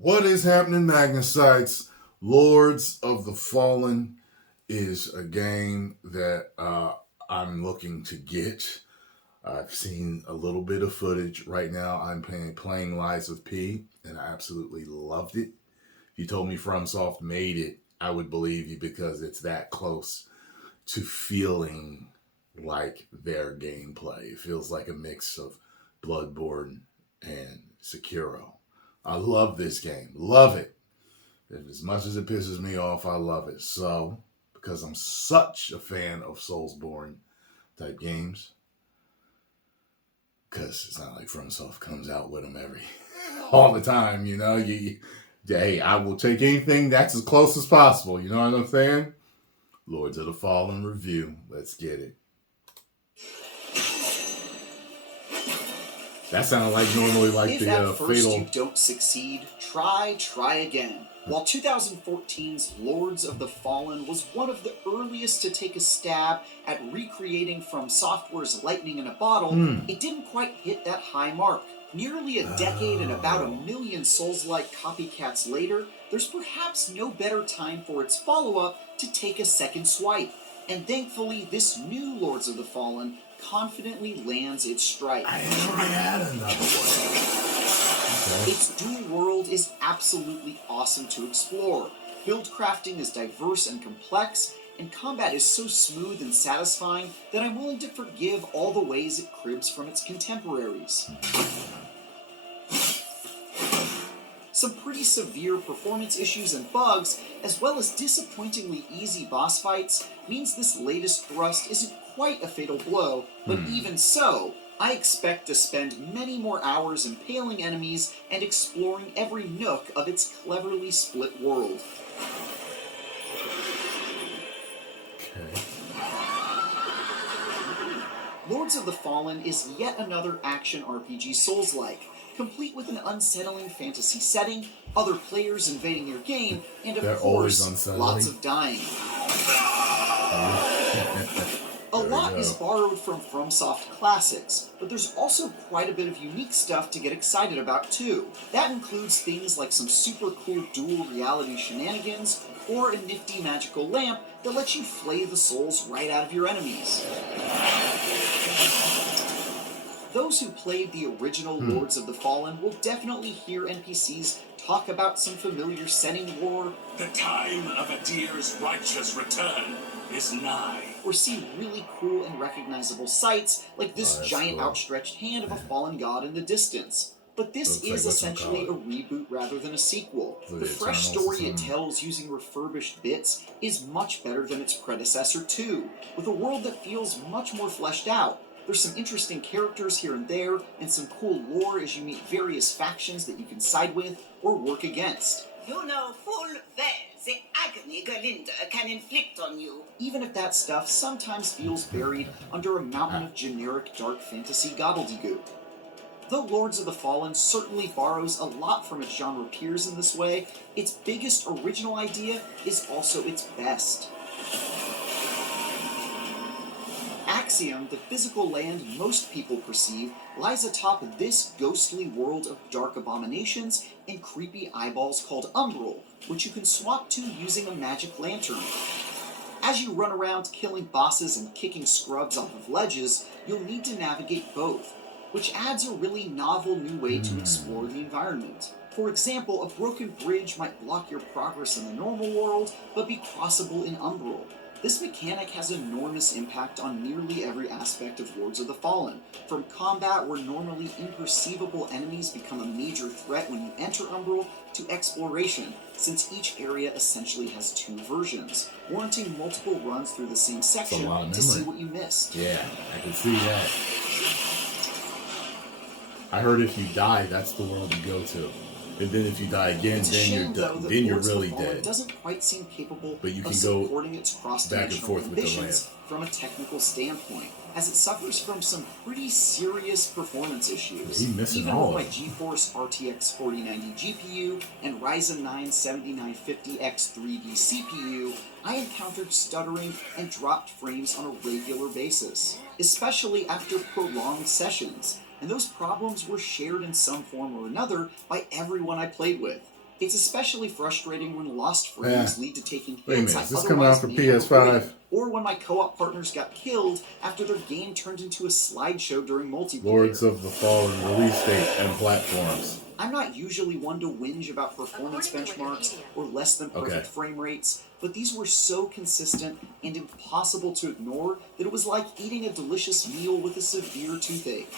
What is happening, Magnusites? Lords of the Fallen is a game that I'm looking to get. I've seen a little bit of footage. Right now, I'm playing Lies of P, and I absolutely loved it. If you told me FromSoft made it, I would believe you because it's that close to feeling like their gameplay. It feels like a mix of Bloodborne and Sekiro. I love this game. Love it. As much as it pisses me off, I love it. So, because I'm such a fan of Soulsborne type games, because it's not like FromSoft comes out with them all the time, you know. Hey, I will take anything that's as close as possible. You know what I'm saying? Lords of the Fallen review. Let's get it. That sounded like normally like if the at first fatal. you don't succeed, try again. While 2014's Lords of the Fallen was one of the earliest to take a stab at recreating From Software's Lightning in a Bottle, it didn't quite hit that high mark. Nearly a decade and about 1 million Souls-like copycats later, there's perhaps no better time for its follow-up to take a second swipe. And thankfully, this new Lords of the Fallen confidently lands its strike. I never had another one. Okay. Its dual world is absolutely awesome to explore. Build crafting is diverse and complex, and combat is so smooth and satisfying that I'm willing to forgive all the ways it cribs from its contemporaries. Some pretty severe performance issues and bugs, as well as disappointingly easy boss fights, means this latest thrust isn't quite a fatal blow, but even so, I expect to spend many more hours impaling enemies and exploring every nook of its cleverly split world. Okay. Lords of the Fallen is yet another action RPG Souls-like, complete with an unsettling fantasy setting, other players invading your game, and of course, lots of dying. A lot is borrowed from FromSoft classics, but there's also quite a bit of unique stuff to get excited about too. That includes things like some super cool dual reality shenanigans, or a nifty magical lamp that lets you flay the souls right out of your enemies. Those who played the original Lords of the Fallen will definitely hear NPCs talk about some familiar setting lore. The time of a deer's righteous return is nigh. Or see really cool and recognizable sights, like this giant outstretched hand of a fallen god in the distance. But this is essentially a reboot rather than a sequel. The fresh story it tells using refurbished bits is much better than its predecessor too, with a world that feels much more fleshed out. There's some interesting characters here and there, and some cool lore as you meet various factions that you can side with or work against. You know full well the agony Galinda can inflict on you. Even if that stuff sometimes feels buried under a mountain of generic dark fantasy gobbledygook. Though Lords of the Fallen certainly borrows a lot from its genre peers in this way, its biggest original idea is also its best. Axiom, the physical land most people perceive, lies atop this ghostly world of dark abominations and creepy eyeballs called Umbral, which you can swap to using a magic lantern. As you run around killing bosses and kicking scrubs off of ledges, you'll need to navigate both, which adds a really novel new way to explore the environment. For example, a broken bridge might block your progress in the normal world, but be crossable in Umbral. This mechanic has enormous impact on nearly every aspect of Lords of the Fallen, from combat where normally imperceivable enemies become a major threat when you enter Umbral, to exploration, since each area essentially has 2 versions, warranting multiple runs through the same section to see what you missed. Yeah, I can see that. I heard if you die, that's the world you go to. And then if you die again, then you're really dead. It doesn't quite seem capable but you can of supporting its cross-dimensional ambitions from a technical standpoint, as it suffers from some pretty serious performance issues. Even with my GeForce RTX 4090 GPU and Ryzen 9 7950X 3D CPU, I encountered stuttering and dropped frames on a regular basis, especially after prolonged sessions. And those problems were shared in some form or another by everyone I played with. It's especially frustrating when lost frames lead to taking Wait a hits minute, I is this coming out otherwise for may have PS5? avoided, or when my co-op partners got killed after their game turned into a slideshow during multiplayer. Lords of the Fallen release date and platforms. I'm not usually one to whinge about performance benchmarks or less than perfect frame rates, but these were so consistent and impossible to ignore that it was like eating a delicious meal with a severe toothache.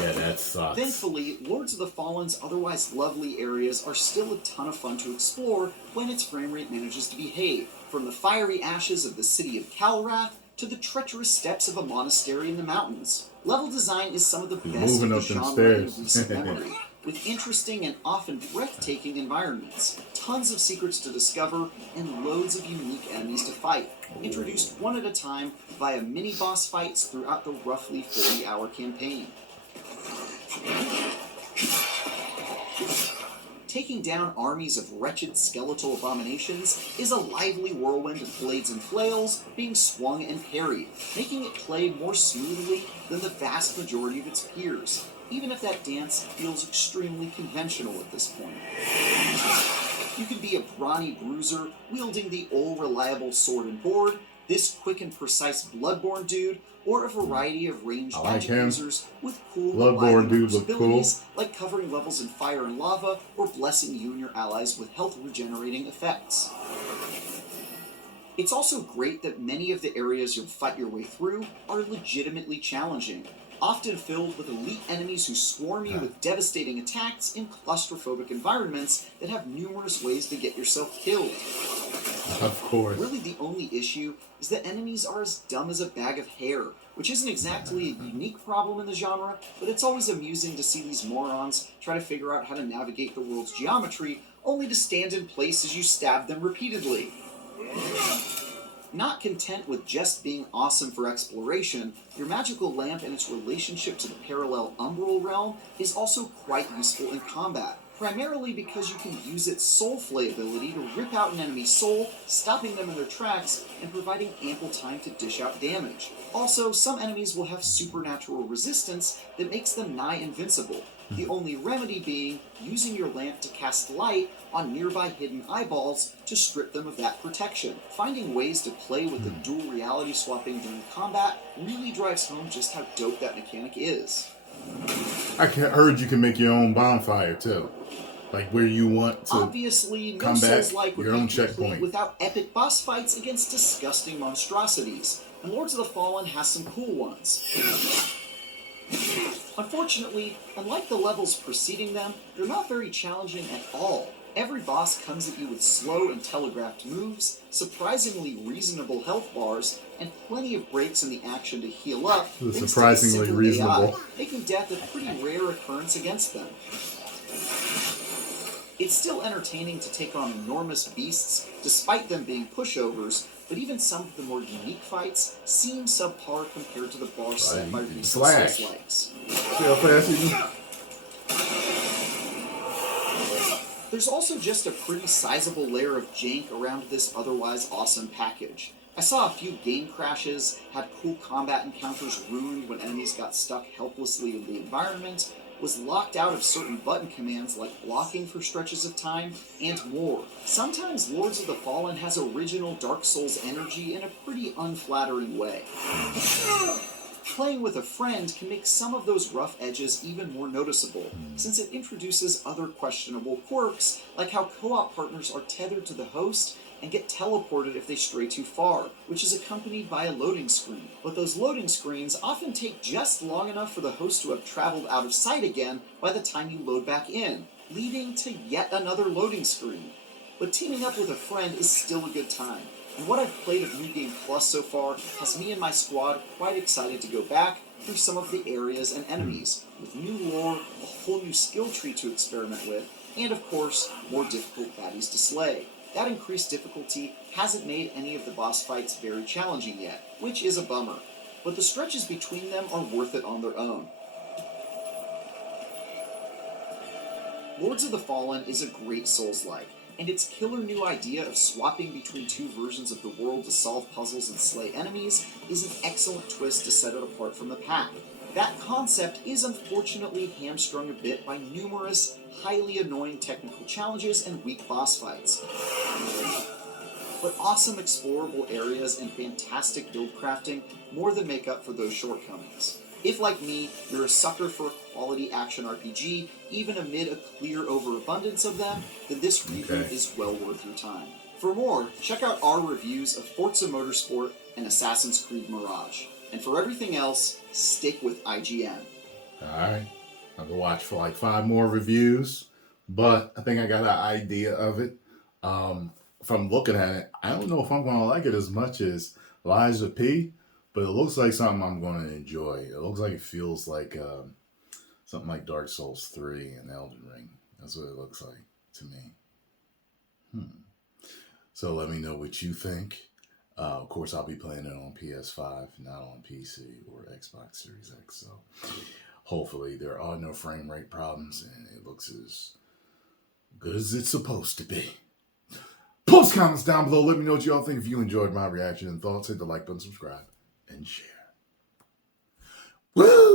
Yeah, that sucks. Thankfully, Lords of the Fallen's otherwise lovely areas are still a ton of fun to explore when its frame rate manages to behave, from the fiery ashes of the city of Calrath to the treacherous steps of a monastery in the mountains. Level design is some of the best of the genre in recent memory, with interesting and often breathtaking environments, tons of secrets to discover, and loads of unique enemies to fight, introduced one at a time via mini-boss fights throughout the roughly 40-hour campaign. Taking down armies of wretched skeletal abominations is a lively whirlwind of blades and flails being swung and parried, making it play more smoothly than the vast majority of its peers, even if that dance feels extremely conventional at this point. You can be a brawny bruiser wielding the all-reliable sword and board, this quick and precise Bloodborne dude, or a variety of ranged magic users with cool Bloodborne dude look abilities like covering levels in fire and lava or blessing you and your allies with health regenerating effects. It's also great that many of the areas you'll fight your way through are legitimately challenging, often filled with elite enemies who swarm you with devastating attacks in claustrophobic environments that have numerous ways to get yourself killed. Of course. Really, the only issue is that enemies are as dumb as a bag of hair, which isn't exactly a unique problem in the genre, but it's always amusing to see these morons try to figure out how to navigate the world's geometry, only to stand in place as you stab them repeatedly. Not content with just being awesome for exploration, your magical lamp and its relationship to the parallel umbral realm is also quite useful in combat, primarily because you can use its soul flay ability to rip out an enemy's soul, stopping them in their tracks and providing ample time to dish out damage. Also, some enemies will have supernatural resistance that makes them nigh invincible, the only remedy being using your lamp to cast light on nearby hidden eyeballs to strip them of that protection. Finding ways to play with the dual reality swapping during combat really drives home just how dope that mechanic is. I heard you can make your own bonfire too, like where you want to. Obviously, no come back, Souls-like would your be own complete checkpoint. without epic boss fights against disgusting monstrosities, and Lords of the Fallen has some cool ones. Unfortunately, unlike the levels preceding them, they're not very challenging at all. Every boss comes at you with slow and telegraphed moves, surprisingly reasonable health bars, and plenty of breaks in the action to heal up. Surprisingly reasonable. AI, making death a pretty rare occurrence against them. It's still entertaining to take on enormous beasts, despite them being pushovers, but even some of the more unique fights seem subpar compared to the bar set by recent Souls-likes. See how fast you can? There's also just a pretty sizable layer of jank around this otherwise awesome package. I saw a few game crashes, had cool combat encounters ruined when enemies got stuck helplessly in the environment, was locked out of certain button commands like blocking for stretches of time, and more. Sometimes Lords of the Fallen has original Dark Souls energy in a pretty unflattering way. Playing with a friend can make some of those rough edges even more noticeable, since it introduces other questionable quirks, like how co-op partners are tethered to the host and get teleported if they stray too far, which is accompanied by a loading screen. But those loading screens often take just long enough for the host to have traveled out of sight again by the time you load back in, leading to yet another loading screen. But teaming up with a friend is still a good time, and what I've played of New Game Plus so far has me and my squad quite excited to go back through some of the areas and enemies, with new lore, a whole new skill tree to experiment with, and of course, more difficult baddies to slay. That increased difficulty hasn't made any of the boss fights very challenging yet, which is a bummer, but the stretches between them are worth it on their own. Lords of the Fallen is a great Souls-like, and its killer new idea of swapping between two versions of the world to solve puzzles and slay enemies is an excellent twist to set it apart from the pack. That concept is unfortunately hamstrung a bit by numerous highly annoying technical challenges and weak boss fights. But awesome explorable areas and fantastic build crafting more than make up for those shortcomings. If, like me, you're a sucker for a quality action RPG, even amid a clear overabundance of them, then this reboot is well worth your time. For more, check out our reviews of Forza Motorsport and Assassin's Creed Mirage. And for everything else, stick with IGN. Alright. I'll go watch for like 5 more reviews, but I think I got an idea of it. From looking at it, I don't know if I'm going to like it as much as Liza P, but it looks like something I'm going to enjoy. It looks like it feels like something like Dark Souls 3 and Elden Ring. That's what it looks like to me. So let me know what you think. Of course, I'll be playing it on PS5, not on PC or Xbox Series X. So hopefully there are no frame rate problems and it looks as good as it's supposed to be. Post comments down below. Let me know what y'all think. If you enjoyed my reaction and thoughts, hit the like button, subscribe, and share. Woo!